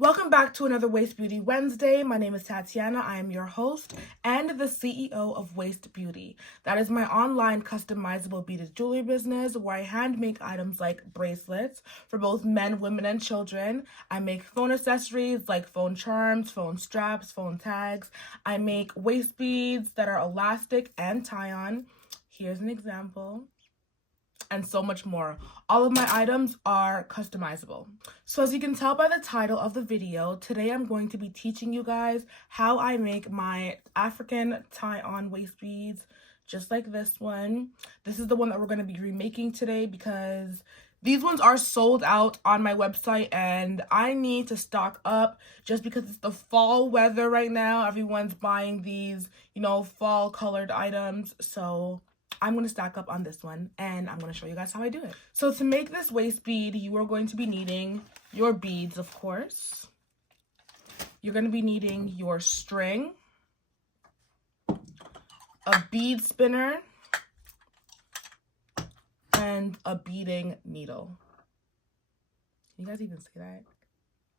Welcome back to another Waist Beauty Wednesday. My name is Tatiana. I am your host and the CEO of Waist Beauty. That is my online customizable beaded jewelry business where I hand make items like bracelets for both men, women, and children. I make phone accessories like phone charms, phone straps, phone tags. I make waist beads that are elastic and tie-on. Here's an example. And so much more. All of my items are customizable. So as you can tell by the title of the video, today I'm going to be teaching you guys how I make my African tie-on waist beads, just like this one. This is the one that we're going to be remaking today because these ones are sold out on my website and I need to stock up just because it's the fall weather right now. Everyone's buying these, fall colored items. So I'm going to stack up on this one and I'm going to show you guys how I do it. So to make this waist bead, you are going to be needing your beads, of course. You're going to be needing your string, a bead spinner, and a beading needle. Can you guys even say that?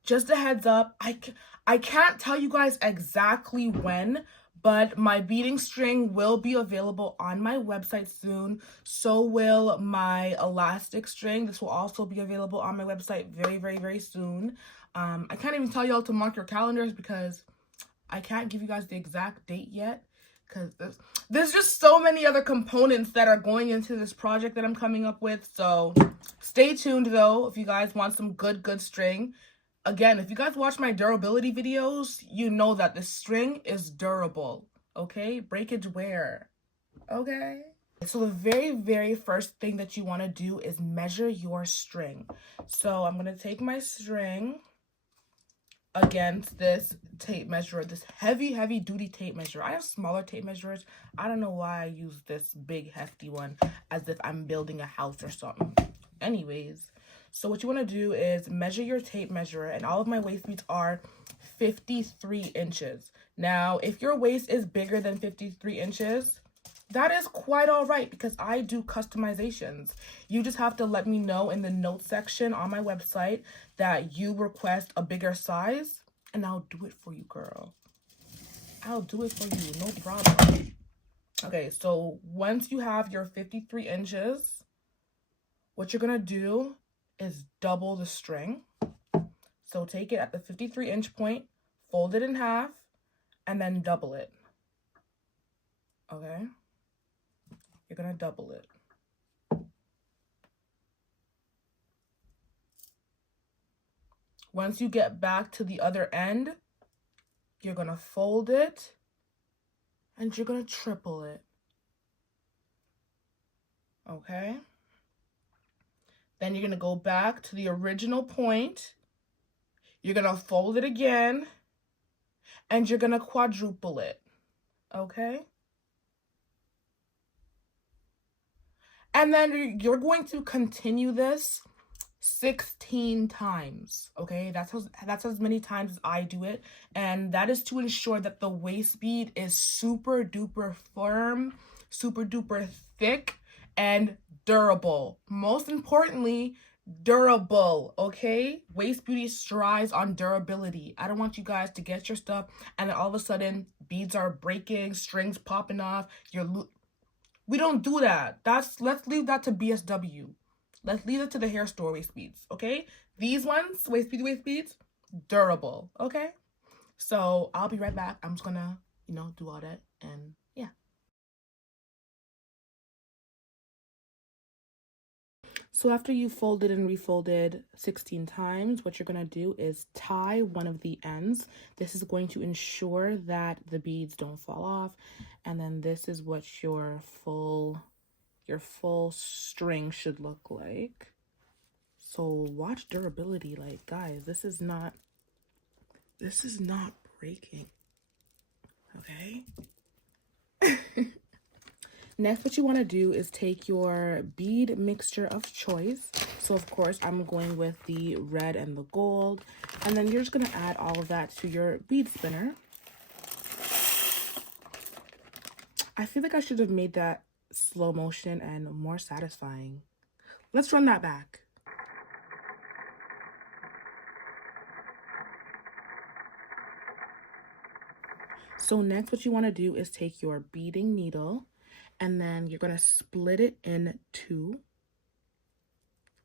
Just a heads up, I can't tell you guys exactly when, but my beading string will be available on my website soon. So will my elastic string. This will also be available on my website very, very, very soon. I can't even tell y'all to mark your calendars because I can't give you guys the exact date yet because there's just so many other components that are going into this project that I'm coming up with. So stay tuned though if you guys want some good string. Again, if you guys watch my durability videos, you know that the string is durable, okay? Breakage wear, okay? So the very, very first thing that you want to do is measure your string. So I'm going to take my string against this tape measure, this heavy duty tape measure. I have smaller tape measures. I don't know why I use this big hefty one as if I'm building a house or something. Anyways, so what you want to do is measure your tape measure, and all of my waist beads are 53 inches. Now, if your waist is bigger than 53 inches, that is quite all right because I do customizations. You just have to let me know in the notes section on my website that you request a bigger size, and I'll do it for you, girl. I'll do it for you, no problem. Okay, so once you have your 53 inches, what you're going to do is double the string. So take it at the 53-inch point, fold it in half, and then double it. Okay? You're going to double it. Once you get back to the other end, you're going to fold it, and you're going to triple it. Okay? Then you're going to go back to the original point. You're going to fold it again, and you're going to quadruple it. Okay? And then you're going to continue this 16 times. Okay? That's as many times as I do it. And that is to ensure that the waist bead is super duper firm, super duper thick, and durable. Most importantly, durable, okay? Waist Beauty strives on durability. I don't want you guys to get your stuff and then all of a sudden beads are breaking, strings popping off. We don't do that. Let's leave that to BSW. Let's leave it to the hair store waist beads, okay? These ones, waist beads, durable, okay? So I'll be right back. I'm just gonna, do all that and yeah. So after you folded and refolded 16 times, what you're going to do is tie one of the ends. This is going to ensure that the beads don't fall off. And then this is what your full string should look like. So watch durability. Like, guys, this is not breaking. Okay? Next, what you want to do is take your bead mixture of choice. So, of course, I'm going with the red and the gold. And then you're just going to add all of that to your bead spinner. I feel like I should have made that slow motion and more satisfying. Let's run that back. So next what you want to do is take your beading needle and then you're going to split it in two.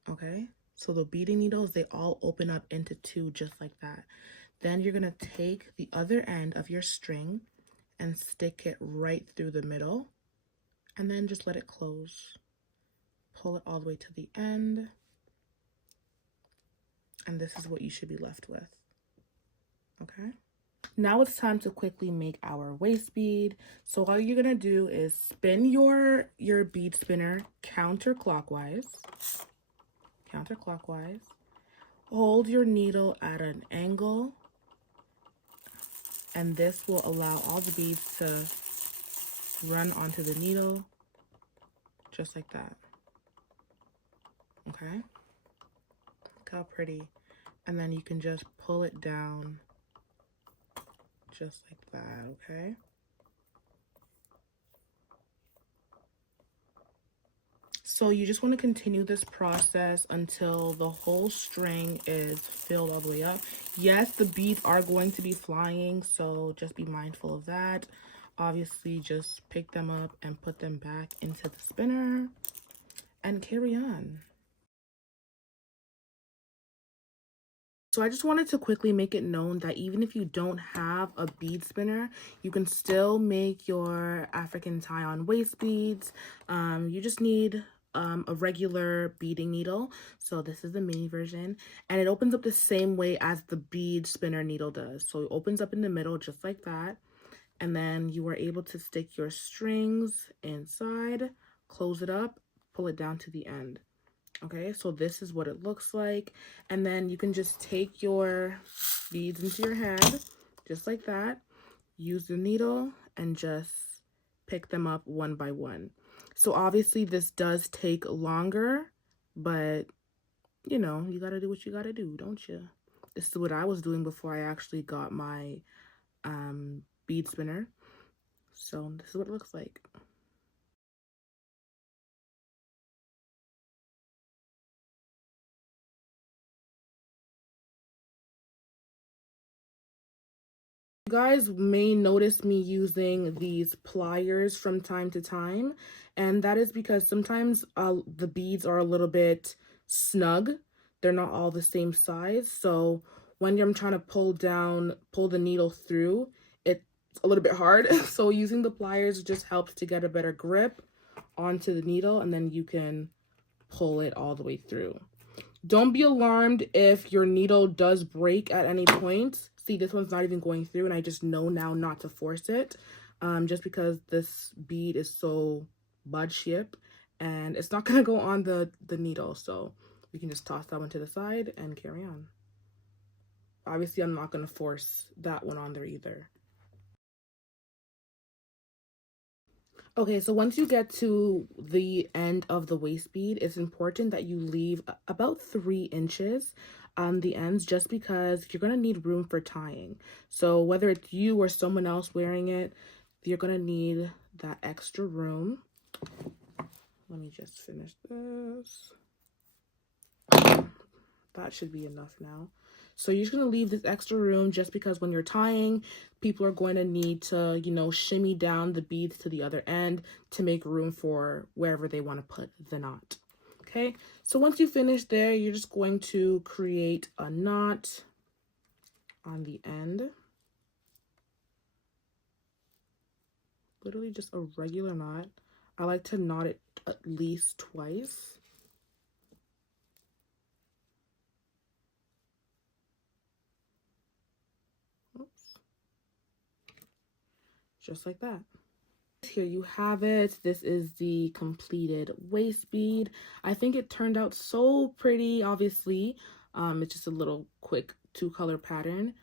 Okay, so the beading needles, they all open up into two just like that. Then you're going to take the other end of your string and stick it right through the middle and then just let it close. Pull it all the way to the end. And this is what you should be left with. Okay. Now it's time to quickly make our waist bead. So all you're gonna do is spin your bead spinner counterclockwise. Hold your needle at an angle, and this will allow all the beads to run onto the needle, just like that. Okay? Look how pretty. And then you can just pull it down, just like that, okay? So you just want to continue this process until the whole string is filled all the way up. Yes, the beads are going to be flying, so just be mindful of that. Obviously, just pick them up and put them back into the spinner and carry on. So I just wanted to quickly make it known that even if you don't have a bead spinner, you can still make your African tie-on waist beads. You just need a regular beading needle. So this is the mini version, and it opens up the same way as the bead spinner needle does. So it opens up in the middle just like that, and then you are able to stick your strings inside, close it up, pull it down to the end. Okay, so this is what it looks like, and then you can just take your beads into your head just like that, use the needle and just pick them up one by one. So obviously this does take longer, but you know, you gotta do what you gotta do, don't you? This is what I was doing before I actually got my bead spinner. So this is what it looks like. You guys may notice me using these pliers from time to time, and that is because sometimes the beads are a little bit snug. They're not all the same size, so when I'm trying to pull the needle through, it's a little bit hard. So using the pliers just helps to get a better grip onto the needle, and then you can pull it all the way through. Don't be alarmed if your needle does break at any point. See, this one's not even going through, and I just know now not to force it, just because this bead is so bud shaped, and it's not gonna go on the needle, so we can just toss that one to the side and carry on. Obviously, I'm not gonna force that one on there either. Okay, so once you get to the end of the waist bead, it's important that you leave about 3 inches on the ends, just because you're going to need room for tying. So whether it's you or someone else wearing it, you're going to need that extra room. Let me just finish this. That should be enough now. So you're just going to leave this extra room just because when you're tying, people are going to need to, you know, shimmy down the beads to the other end to make room for wherever they want to put the knot. Okay, so once you finish there, you're just going to create a knot on the end. Literally just a regular knot. I like to knot it at least twice. Oops. Just like that. Here you have it. This is the completed waist bead. I think it turned out so pretty. Obviously, it's just a little quick 2-color pattern,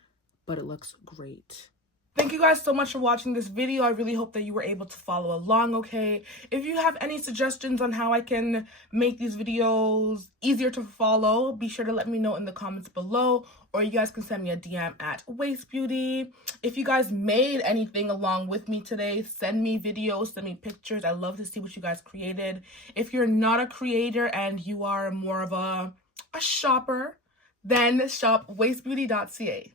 but it looks great. Thank you guys so much for watching this video. I really hope that you were able to follow along, okay? If you have any suggestions on how I can make these videos easier to follow, be sure to let me know in the comments below, or you guys can send me a DM at Waist Beauty. If you guys made anything along with me today, send me videos, send me pictures. I love to see what you guys created. If you're not a creator and you are more of a shopper, then shop wastbeauty.ca.